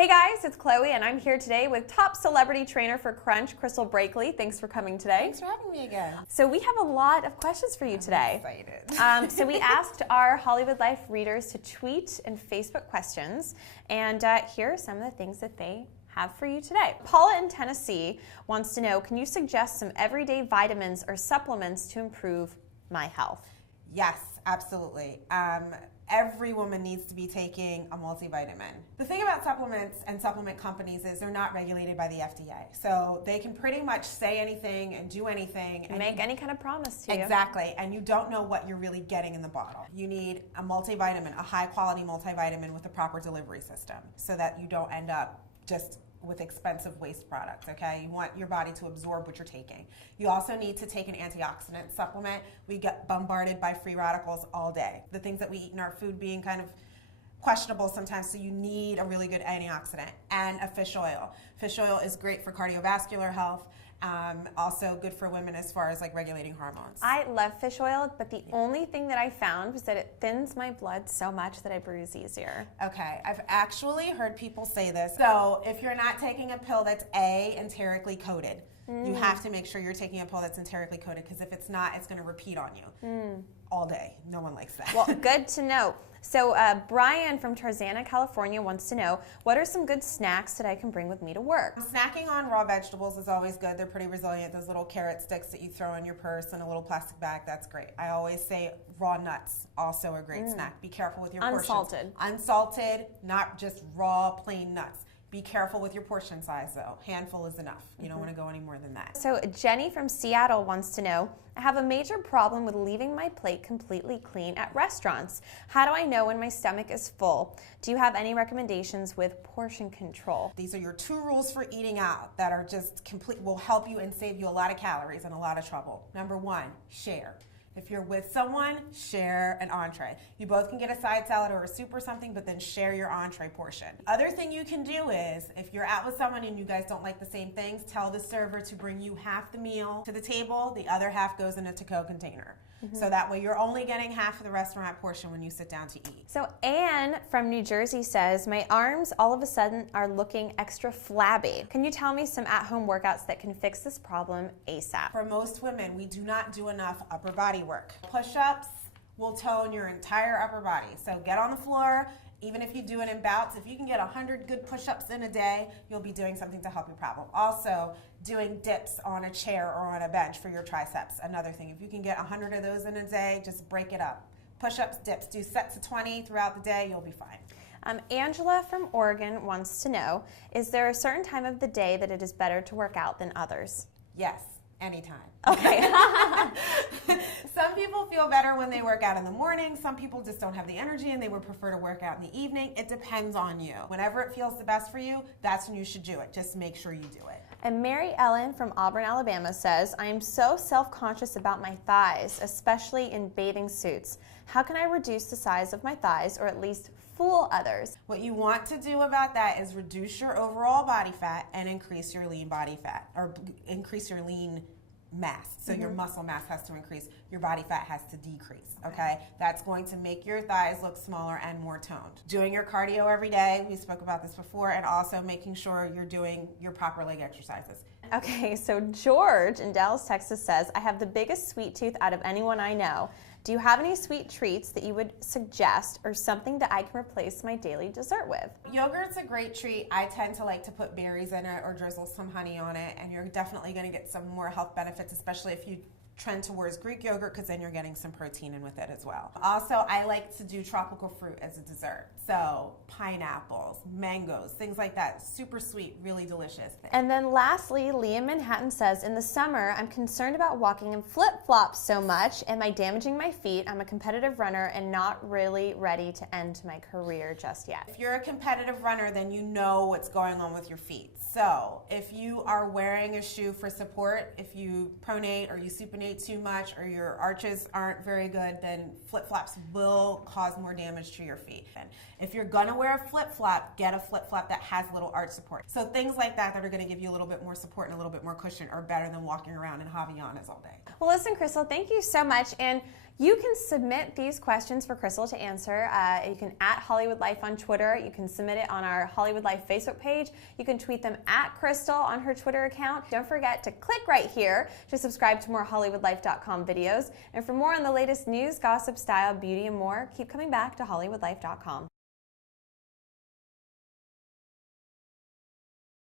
Hey guys, it's Chloe and I'm here today with top celebrity trainer for Crunch, Krystal Breakley. Thanks for coming today. Thanks for having me again. So we have a lot of questions for you today. I'm excited. So we asked our Hollywood Life readers to tweet and Facebook questions, and here are some of the things that they have for you today. Paula in Tennessee wants to know, can you suggest some everyday vitamins or supplements to improve my health? Yes, absolutely. Every woman needs to be taking a multivitamin. The thing about supplements and supplement companies is they're not regulated by the FDA. So they can pretty much say anything and do anything. And make any kind of promise to you. Exactly. And you don't know what you're really getting in the bottle. You need a multivitamin, a high quality multivitamin with a proper delivery system so that you don't end up just with expensive waste products, okay? You want your body to absorb what you're taking. You also need to take an antioxidant supplement. We get bombarded by free radicals all day. The things that we eat in our food being kind of questionable sometimes, so you need a really good antioxidant. And a fish oil. Fish oil is great for cardiovascular health. Also good for women as far as like regulating hormones. I love fish oil, but the only thing that I found was that it thins my blood so much that I bruise easier. Okay, I've actually heard people say this. So if you're not taking a pill that's enterically coated, you have to make sure you're taking a pill that's enterically coated, because if it's not, it's going to repeat on you all day. No one likes that. Well, good to know. So Brian from Tarzana, California wants to know, what are some good snacks that I can bring with me to work? Snacking on raw vegetables is always good. They're pretty resilient. Those little carrot sticks that you throw in your purse in a little plastic bag, that's great. I always say raw nuts, also a great snack. Be careful with your portions. Unsalted. Unsalted, not just raw, plain nuts. Be careful with your portion size though. Handful is enough. You don't want to go any more than that. So Jenny from Seattle wants to know, I have a major problem with leaving my plate completely clean at restaurants. How do I know when my stomach is full? Do you have any recommendations with portion control? These are your 2 rules for eating out that are just complete, will help you and save you a lot of calories and a lot of trouble. Number 1, share. If you're with someone, share an entree. You both can get a side salad or a soup or something, but then share your entree portion. Other thing you can do is, if you're out with someone and you guys don't like the same things, tell the server to bring you half the meal to the table, the other half goes in a to-go container. So that way you're only getting half of the restaurant portion when you sit down to eat. So Anne from New Jersey says, my arms all of a sudden are looking extra flabby. Can you tell me some at-home workouts that can fix this problem ASAP? For most women, we do not do enough upper body work. Push-ups will tone your entire upper body. So get on the floor. Even if you do it in bouts, if you can get 100 good push-ups in a day, you'll be doing something to help your problem. Also, doing dips on a chair or on a bench for your triceps, another thing. If you can get 100 of those in a day, just break it up. Push-ups, dips, do sets of 20 throughout the day, you'll be fine. Angela from Oregon wants to know, is there a certain time of the day that it is better to work out than others? Yes, anytime. Okay. Some people feel better when they work out in the morning. Some people just don't have the energy and they would prefer to work out in the evening. It depends on you. Whenever it feels the best for you, that's when you should do it. Just make sure you do it. And Mary Ellen from Auburn, Alabama says, I am so self-conscious about my thighs, especially in bathing suits. How can I reduce the size of my thighs, or at least fool others? What you want to do about that is reduce your overall body fat and increase your lean body fat, or increase your lean mass. So your muscle mass has to increase, your body fat has to decrease, okay? That's going to make your thighs look smaller and more toned. Doing your cardio every day, we spoke about this before, and also making sure you're doing your proper leg exercises. Okay, so George in Dallas, Texas says, I have the biggest sweet tooth out of anyone I know. Do you have any sweet treats that you would suggest, or something that I can replace my daily dessert with? Yogurt's a great treat. I tend to like to put berries in it or drizzle some honey on it, and you're definitely going to get some more health benefits, especially if you trend towards Greek yogurt, because then you're getting some protein in with it as well. Also, I like to do tropical fruit as a dessert. So pineapples, mangoes, things like that. Super sweet, really delicious. And then lastly, Liam Manhattan says, in the summer, I'm concerned about walking in flip-flops so much. Am I damaging my feet? I'm a competitive runner and not really ready to end my career just yet. If you're a competitive runner, then you know what's going on with your feet. So if you are wearing a shoe for support, if you pronate or you supinate too much, or your arches aren't very good, then flip-flops will cause more damage to your feet. And if you're gonna wear a flip-flop, get a flip-flop that has little arch support. So things like that that are gonna give you a little bit more support and a little bit more cushion are better than walking around in Havaianas all day. Well, listen, Krystal, thank you so much. And You can submit these questions for Krystal to answer. You can @Hollywood Life on Twitter. You can submit it on our Hollywood Life Facebook page. You can tweet them @Krystal on her Twitter account. Don't forget to click right here to subscribe to more HollywoodLife.com videos. And for more on the latest news, gossip, style, beauty, and more, keep coming back to HollywoodLife.com.